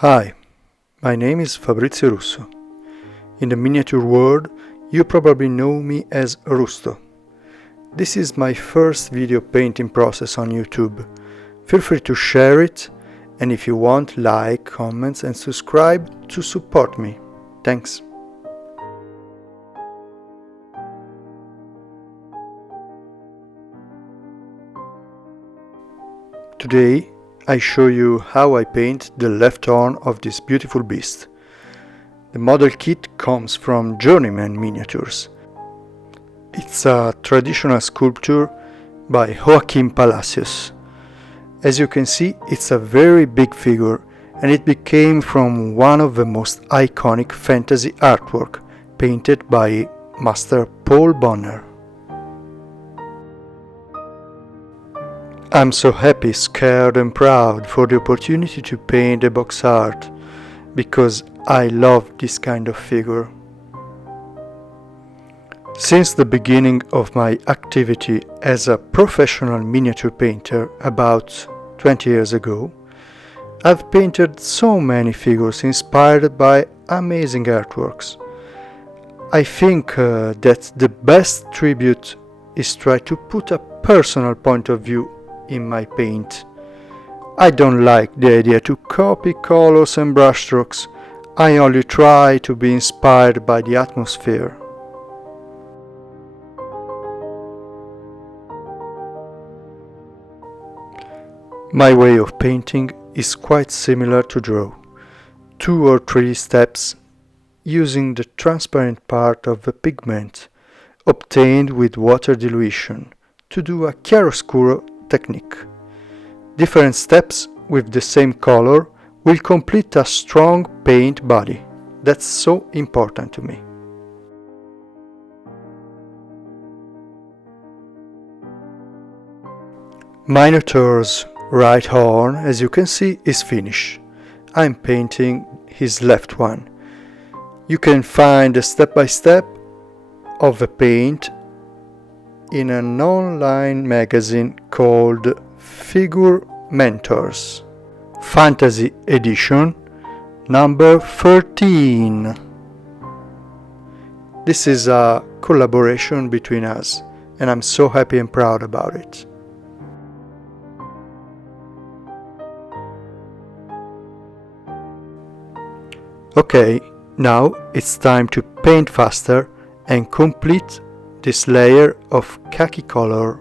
Hi, my name is Fabrizio Russo. In the miniature world, you probably know me as Rusto. This is my first video painting process on YouTube. Feel free to share it, and if you want, like, comments and subscribe to support me. Thanks. Today, I show you how I paint the left arm of this beautiful beast. The model kit comes from Journeyman Miniatures. It's a traditional sculpture by Joaquim Palacios. As you can see, it's a very big figure, and it became from one of the most iconic fantasy artwork painted by Master Paul Bonner. I'm so happy, scared and proud for the opportunity to paint a Boxart, because I love this kind of figure. Since the beginning of my activity as a professional miniature painter about 20 years ago, I've painted so many figures inspired by amazing artworks. I think that the best tribute is try to put a personal point of view in my paint. I don't like the idea to copy colors and brushstrokes. I only try to be inspired by the atmosphere. My way of painting is quite similar to draw. 2 or 3 steps using the transparent part of the pigment obtained with water dilution to do a chiaroscuro technique. Different steps with the same color will complete a strong paint body. That's so important to me. Minotaur's right horn, as you can see, is finished. I'm painting his left one. You can find a step-by-step of the paint in an online magazine called Figurementors, Fantasy Edition number 13. This is a collaboration between us, and I'm so happy and proud about it. Okay, now it's time to paint faster and complete this layer of khaki color.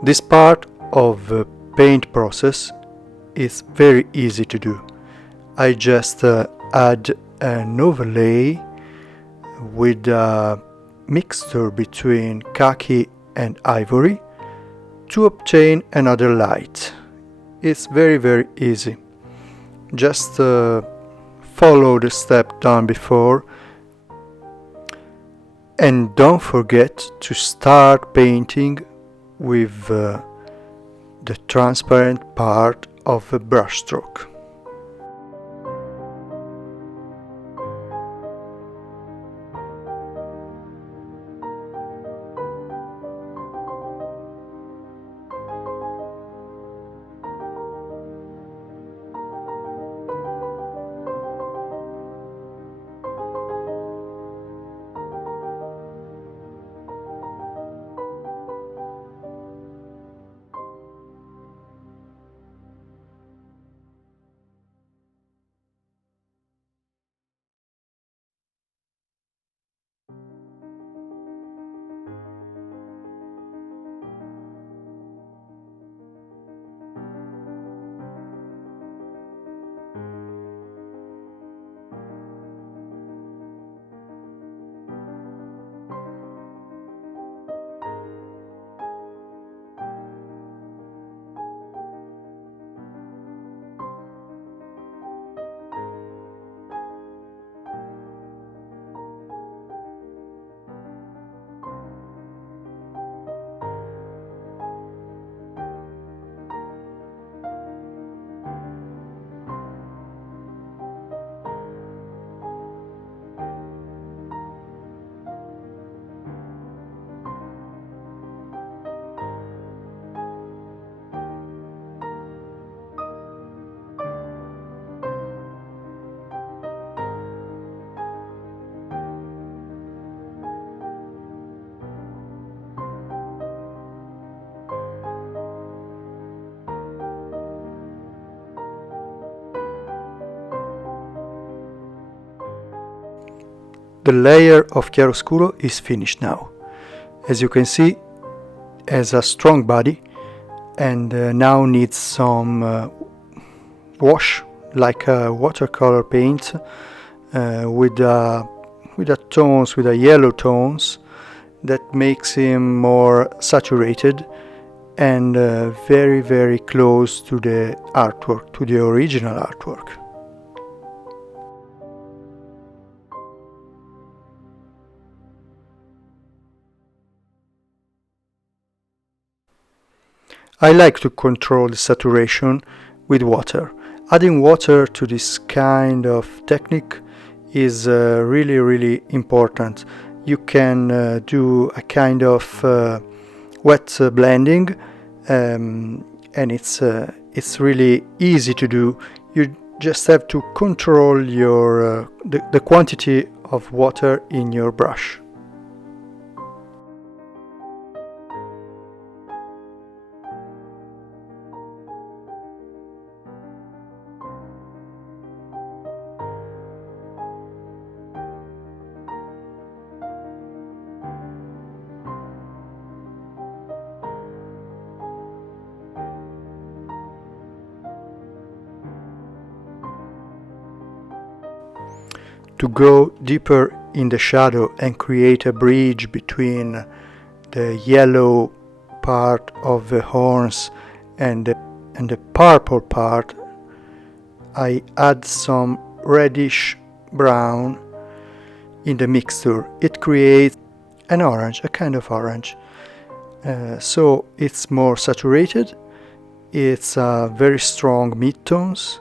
This part of the paint process is very easy to do. I just add an overlay with a mixture between khaki and ivory to obtain another light. It's very easy. Just follow the step done before, and don't forget to start painting with the the transparent part of a brushstroke. The layer of chiaroscuro is finished now. As you can see, it has a strong body and now needs some wash, like a watercolor paint, with a yellow tones that makes him more saturated and very close to the artwork, to the original artwork. I like to control the saturation with water. Adding water to this kind of technique is really important. You can do a kind of wet blending, and it's really easy to do. You just have to control your the quantity of water in your brush. To go deeper in the shadow and create a bridge between the yellow part of the horns and the purple part, I add some reddish brown in the mixture. It creates an orange, a kind of orange. So it's more saturated, it's very strong midtones,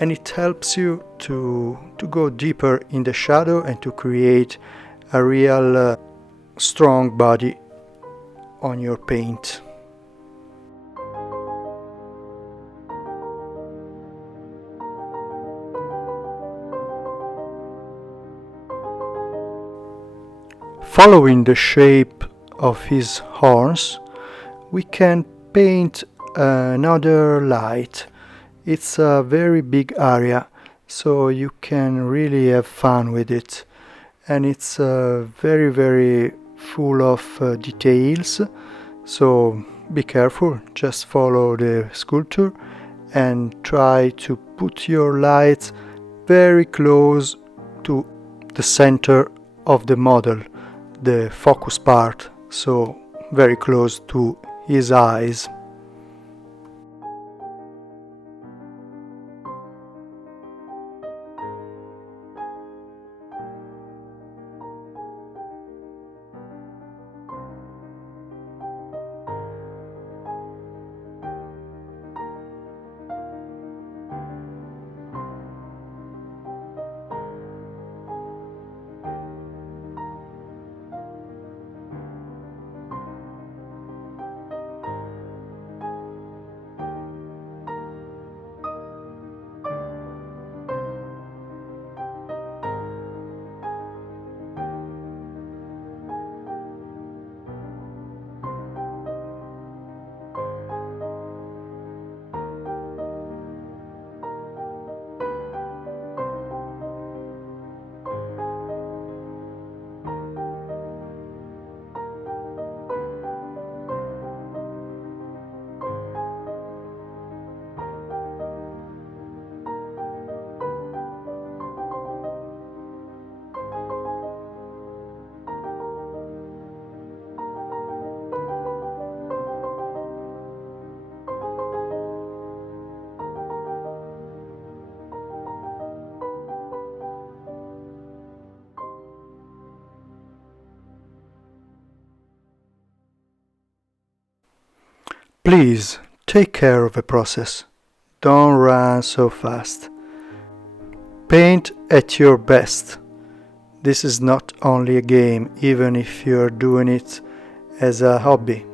and it helps you to go deeper in the shadow and to create a real strong body on your paint. Following the shape of his horns, we can paint another light. It's a very big area, so you can really have fun with it, and it's very full of details, so be careful, just follow the sculpture and try to put your lights very close to the center of the model, the focus part, so very close to his eyes. Please take care of the process. Don't run so fast. Paint at your best. This is not only a game, even if you're doing it as a hobby.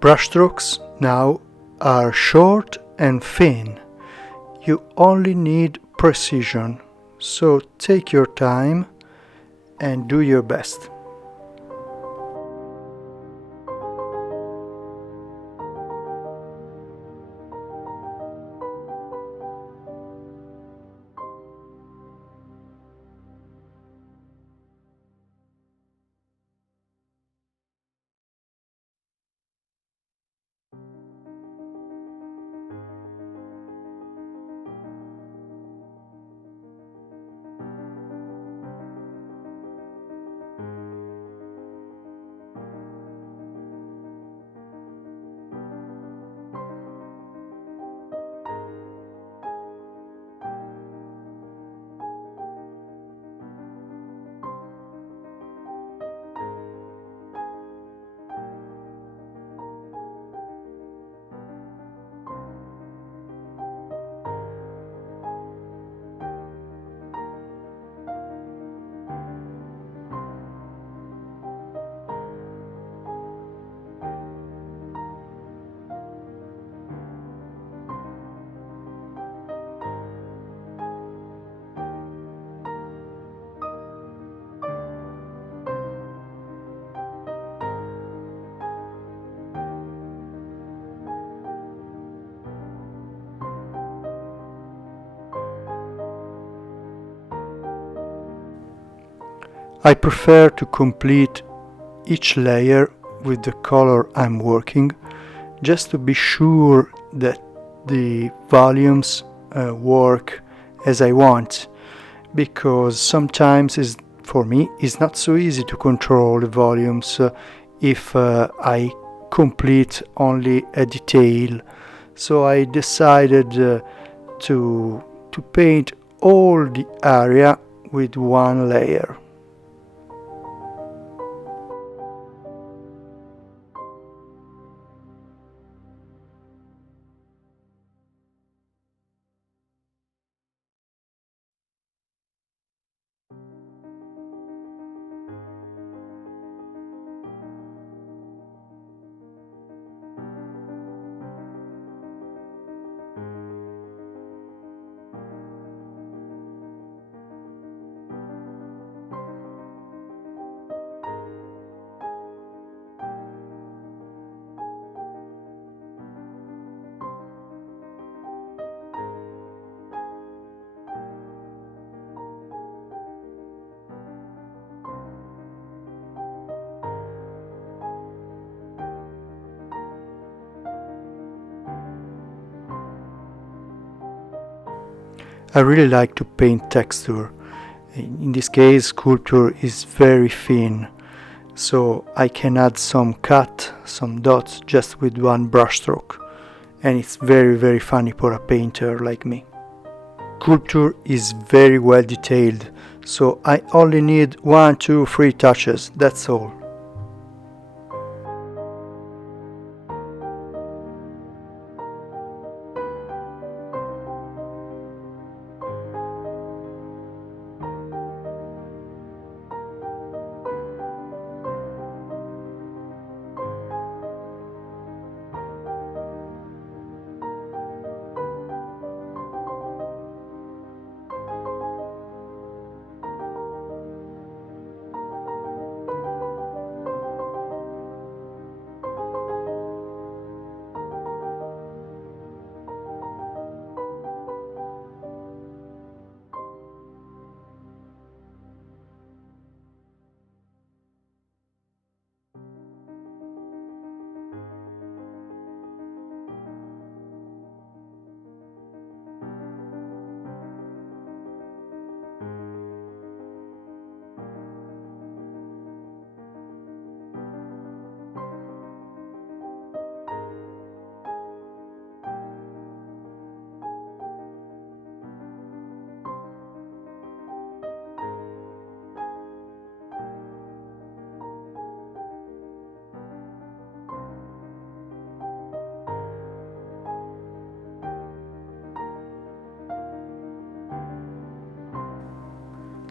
Brushstrokes now are short and thin. You only need precision, so take your time and do your best. I prefer to complete each layer with the color I'm working, just to be sure that the volumes work as I want, because sometimes for me it's not so easy to control the volumes if I complete only a detail. So I decided to paint all the area with one layer. I really like to paint texture. In this case, sculpture is very thin, so I can add some cut, some dots just with one brushstroke, and it's very funny for a painter like me. Sculpture is very well detailed, so I only need 1, 2, 3 touches, that's all.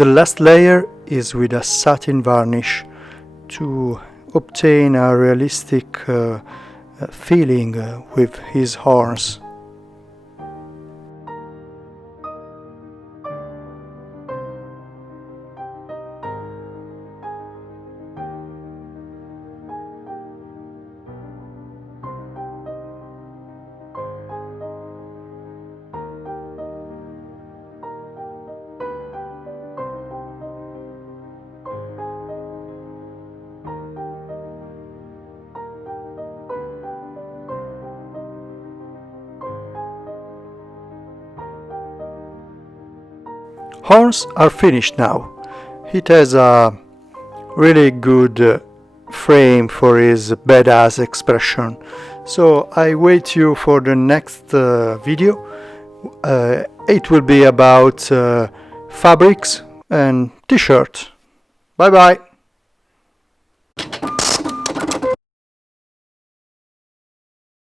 The last layer is with a satin varnish to obtain a realistic feeling with his horns. Horns are finished now. It has a really good frame for his badass expression. So I wait you for the next video. It will be about fabrics and t-shirt. Bye bye.